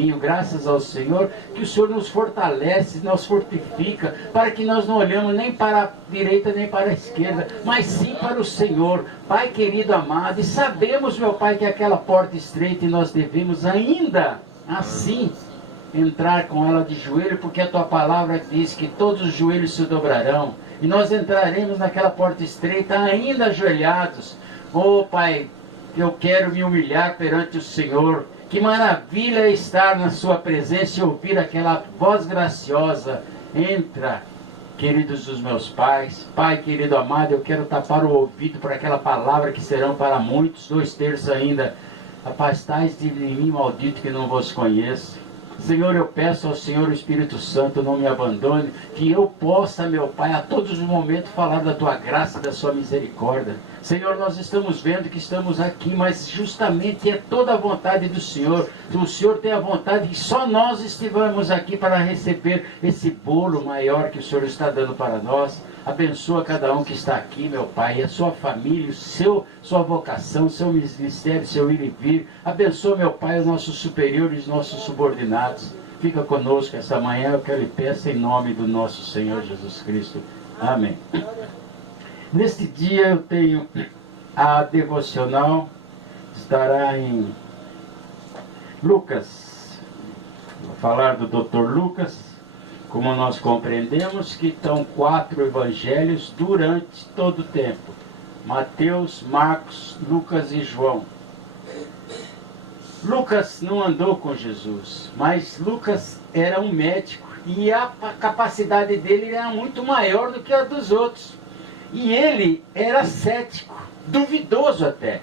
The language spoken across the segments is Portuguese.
caminho, graças ao Senhor, que o Senhor nos fortalece, nos fortifica, para que nós não olhamos nem para a direita nem para a esquerda, mas sim para o Senhor. Pai querido, amado, e sabemos, meu Pai, que aquela porta estreita e nós devemos ainda assim entrar com ela de joelho, porque a tua palavra diz que todos os joelhos se dobrarão, e nós entraremos naquela porta estreita ainda ajoelhados. Oh Pai, eu quero me humilhar perante o Senhor. Que maravilha é estar na sua presença e ouvir aquela voz graciosa. Entra, queridos dos meus pais. Pai querido amado, eu quero tapar o ouvido para aquela palavra que serão para muitos, 2/3 ainda. Afastais de mim, maldito, que não vos conheço. Senhor, eu peço ao Senhor, o Espírito Santo, não me abandone, que eu possa, meu Pai, a todos os momentos falar da Tua graça e da Sua misericórdia. Senhor, nós estamos vendo que estamos aqui, mas justamente é toda a vontade do Senhor. O Senhor tem a vontade que só nós estivemos aqui para receber esse bolo maior que o Senhor está dando para nós. Abençoa cada um que está aqui, meu Pai, a sua família, sua vocação, seu ministério, seu ir e vir. Abençoa, meu Pai, os nossos superiores, nossos subordinados. Fica conosco essa manhã, eu quero lhe peço em nome do nosso Senhor Jesus Cristo. Amém. Neste dia eu tenho a devocional, estará em Lucas. Vou falar do Dr. Lucas. Como nós compreendemos que estão 4 evangelhos durante todo o tempo. Mateus, Marcos, Lucas e João. Lucas não andou com Jesus, mas Lucas era um médico e a capacidade dele era muito maior do que a dos outros. E ele era cético, duvidoso até.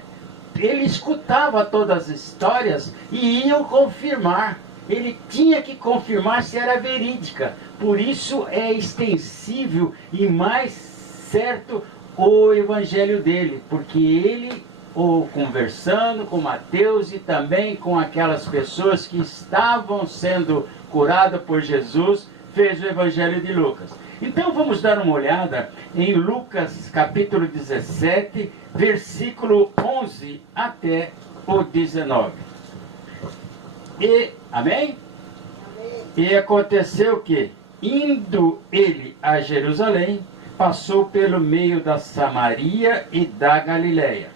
Ele escutava todas as histórias e ia confirmar. Ele tinha que confirmar se era verídica. Por isso é extensível e mais certo o evangelho dele. Porque ele, conversando com Mateus e também com aquelas pessoas que estavam sendo curadas por Jesus, fez o evangelho de Lucas. Então vamos dar uma olhada em Lucas capítulo 17, versículo 11 até o 19. Amém? E aconteceu que, indo ele a Jerusalém, passou pelo meio da Samaria e da Galileia.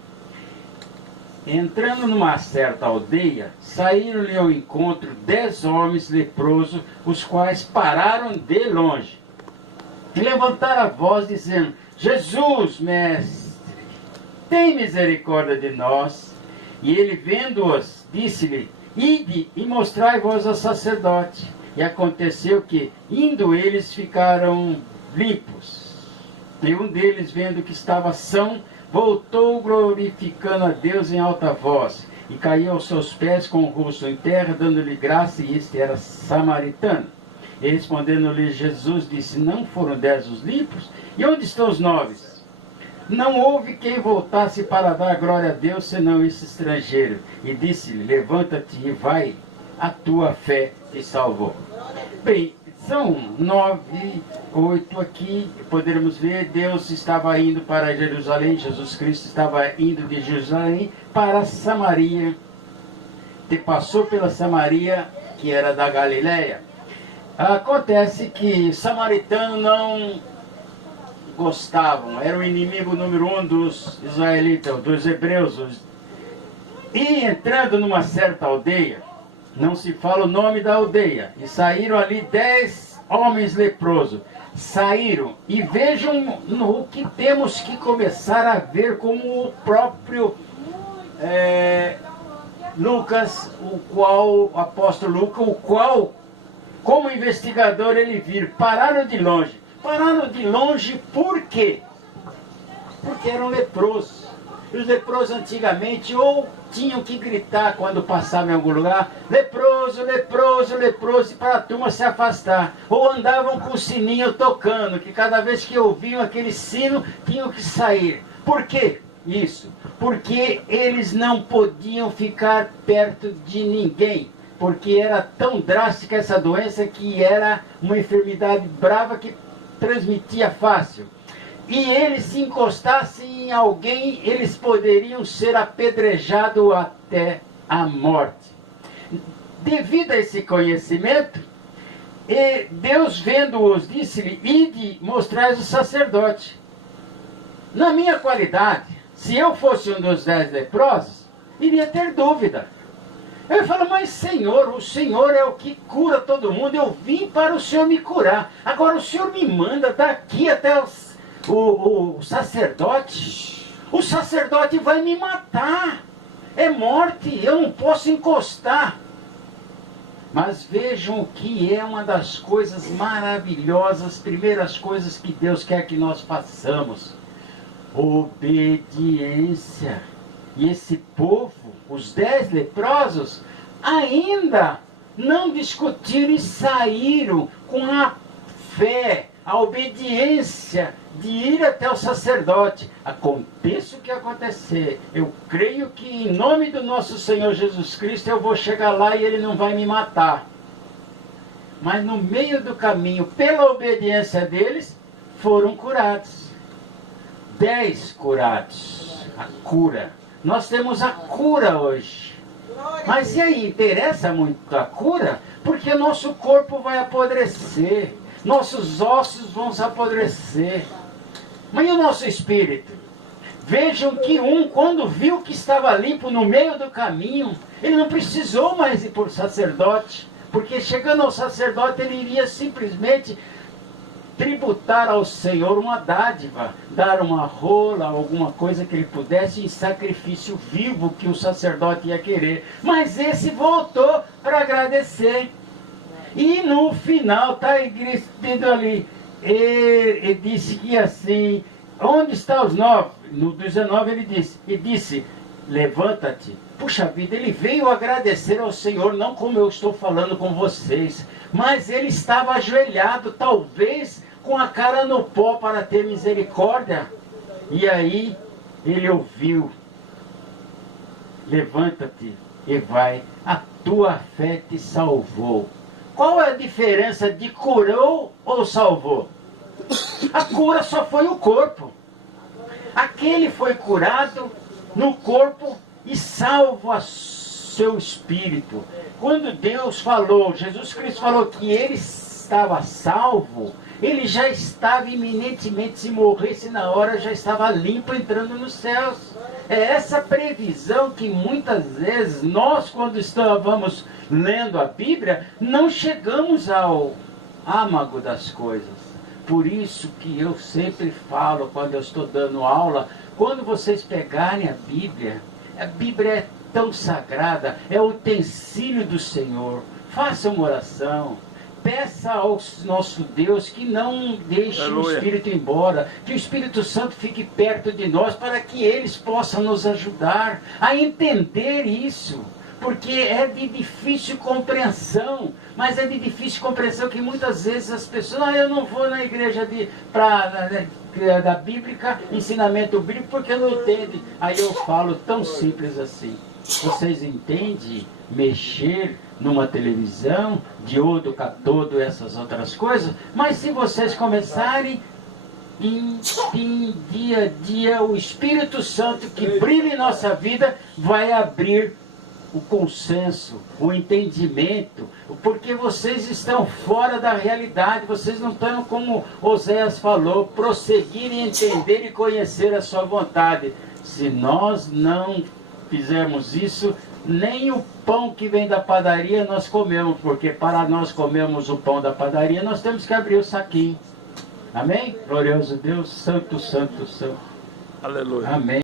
Entrando numa certa aldeia, saíram-lhe ao encontro 10 homens leprosos, os quais pararam de longe. E levantaram a voz, dizendo: Jesus, mestre, tem misericórdia de nós. E ele, vendo-os, disse-lhe: Ide e mostrai-vos ao sacerdote. E aconteceu que, indo eles, ficaram limpos. E um deles, vendo que estava são, voltou glorificando a Deus em alta voz, e caiu aos seus pés com o rosto em terra, dando-lhe graça, e este era samaritano. E respondendo-lhe Jesus, disse: Não foram 10 os limpos? E onde estão os 9? Não houve quem voltasse para dar glória a Deus, senão esse estrangeiro. E disse-lhe: Levanta-te e vai, a tua fé te salvou. Bem, são 9, 8 aqui, poderemos ver, Deus estava indo para Jerusalém, Jesus Cristo estava indo de Jerusalém para Samaria, e passou pela Samaria, que era da Galileia. Acontece que samaritanos não gostavam, era o inimigo número 1 dos israelitas, dos hebreus. E entrando numa certa aldeia, não se fala o nome da aldeia, e saíram ali 10 homens leprosos. Saíram, e vejam no que temos que começar a ver, como o próprio Lucas, o apóstolo Lucas, o qual, como investigador, ele viu, pararam de longe. Pararam de longe por quê? Porque eram leprosos. Os leprosos antigamente ou tinham que gritar quando passavam em algum lugar: leproso, leproso, leproso, para a turma se afastar. Ou andavam com o sininho tocando, que cada vez que ouviam aquele sino, tinham que sair. Por quê isso? Porque eles não podiam ficar perto de ninguém. Porque era tão drástica essa doença que era uma enfermidade brava que transmitia fácil. E eles, se encostassem em alguém, eles poderiam ser apedrejados até a morte. devido a esse conhecimento, e Deus vendo-os, disse-lhe, ide mostrai o sacerdote. Na minha qualidade, se eu fosse um dos 10 leprosos, iria ter dúvida. Eu falo, mas Senhor, o Senhor é o que cura todo mundo, eu vim para o Senhor me curar. Agora o Senhor me manda daqui até o sacerdote. O sacerdote vai me matar. É morte, eu não posso encostar. Mas vejam o que é uma das coisas maravilhosas, primeiras coisas que Deus quer que nós façamos. Obediência. E esse povo, os 10 leprosos, ainda não discutiram e saíram com a fé, a obediência de ir até o sacerdote. Aconteça o que acontecer, eu creio que em nome do nosso Senhor Jesus Cristo eu vou chegar lá e Ele não vai me matar. Mas no meio do caminho, pela obediência deles, foram curados. 10 curados. A cura. Nós temos a cura hoje. Mas e aí, interessa muito a cura? Porque nosso corpo vai apodrecer. Nossos ossos vão se apodrecer. Mas e o nosso espírito? Vejam que quando viu que estava limpo no meio do caminho, ele não precisou mais ir por sacerdote. Porque chegando ao sacerdote, ele iria simplesmente tributar ao Senhor uma dádiva, dar uma rola, alguma coisa que ele pudesse em sacrifício vivo que o sacerdote ia querer. Mas esse voltou para agradecer. E no final está escrito ali, ele disse que assim, onde estão os 9? No 19 ele disse, levanta-te. Puxa vida, ele veio agradecer ao Senhor, não como eu estou falando com vocês, mas ele estava ajoelhado, talvez com a cara no pó para ter misericórdia. E aí ele ouviu, levanta-te e vai, a tua fé te salvou. Qual é a diferença de curou ou salvou? A cura só foi o corpo. Aquele foi curado no corpo e salvo a seu espírito. Quando Deus falou, Jesus Cristo falou que ele estava salvo, ele já estava iminentemente, se morresse na hora, já estava limpo entrando nos céus. É essa previsão que muitas vezes nós, quando estávamos lendo a Bíblia, não chegamos ao âmago das coisas. Por isso que eu sempre falo, quando eu estou dando aula, quando vocês pegarem a Bíblia é tão sagrada, é o utensílio do Senhor. Faça uma oração. Peça ao nosso Deus que não deixe o Espírito embora, que o Espírito Santo fique perto de nós para que eles possam nos ajudar a entender isso. Porque é de difícil compreensão, mas é de difícil compreensão que muitas vezes as pessoas, eu não vou na igreja da bíblica, ensinamento bíblico, porque eu não entendo. Aí eu falo tão simples assim. Vocês entendem mexer numa televisão, diodo, catodo, essas outras coisas? Mas se vocês começarem em dia a dia, o Espírito Santo que brilha em nossa vida vai abrir o consenso, o entendimento, porque vocês estão fora da realidade, vocês não estão, como Oséias falou, prosseguir e entender e conhecer a sua vontade. Se nós não fizermos isso, nem o pão que vem da padaria nós comemos, porque para nós comermos o pão da padaria, nós temos que abrir o saquinho. Amém? Glorioso Deus, santo, santo, santo. Aleluia. Amém.